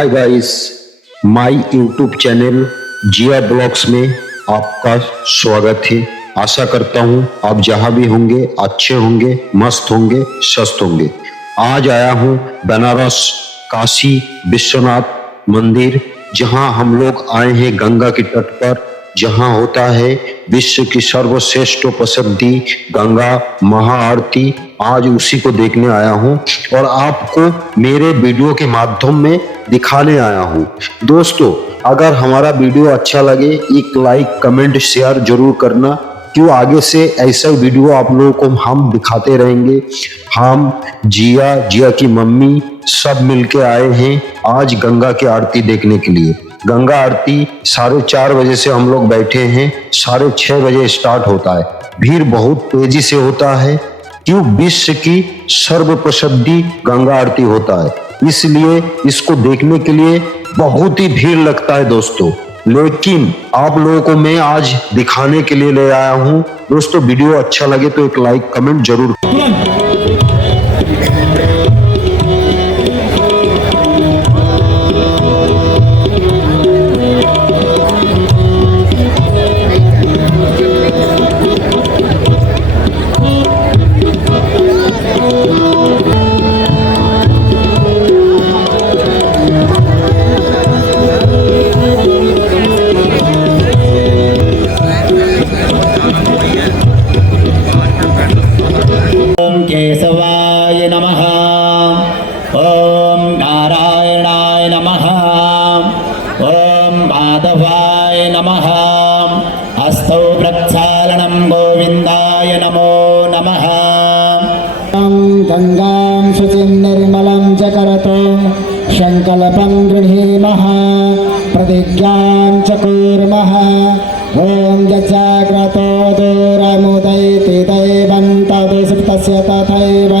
Hi guys, my YouTube channel Jiya blogs में आपका स्वागत है। आशा करता हूँ आप जहाँ भी होंगे अच्छे होंगे, मस्त होंगे, स्वस्थ होंगे। आज आया हूँ बनारस काशी विश्वनाथ मंदिर, जहाँ हम लोग आए हैं गंगा के तट पर, जहाँ होता है विश्व की सर्वश्रेष्ठ प्रसिद्धि गंगा महाआरती। आज उसी को देखने आया हूँ और आपको मेरे वीडियो के माध्यम में दिखाने आया हूँ। दोस्तों, अगर हमारा वीडियो अच्छा लगे एक लाइक कमेंट शेयर जरूर करना, क्यों आगे से ऐसा वीडियो आप लोगों को हम दिखाते रहेंगे। हम जिया की मम्मी सब मिलके आए हैं आज गंगा की आरती देखने के लिए। गंगा आरती 4:30 बजे से हम लोग बैठे हैं, 6:30 बजे स्टार्ट होता है। भीड़ बहुत तेजी से होता है, क्यों विश्व की सर्व प्रसिद्धि गंगा आरती होता है, इसलिए इसको देखने के लिए बहुत ही भीड़ लगता है दोस्तों। लेकिन आप लोगों को मैं आज दिखाने के लिए ले आया हूँ। दोस्तों, वीडियो अच्छा लगे तो एक लाइक कमेंट जरूर। केशवाय नमः। ओम नारायणाय नमः। ओम माधवाय नमः। हस्तौ प्रक्षालनं गोविन्दाय नमो नमः। गंगां शुचिं निर्मलं च करतो संकल्पं गृहीमः प्रतिज्ञां च कुर्मः। ॐ यज्जाग्रतो दूरमुदैति दैवं तदुसुप्तस्य तथैव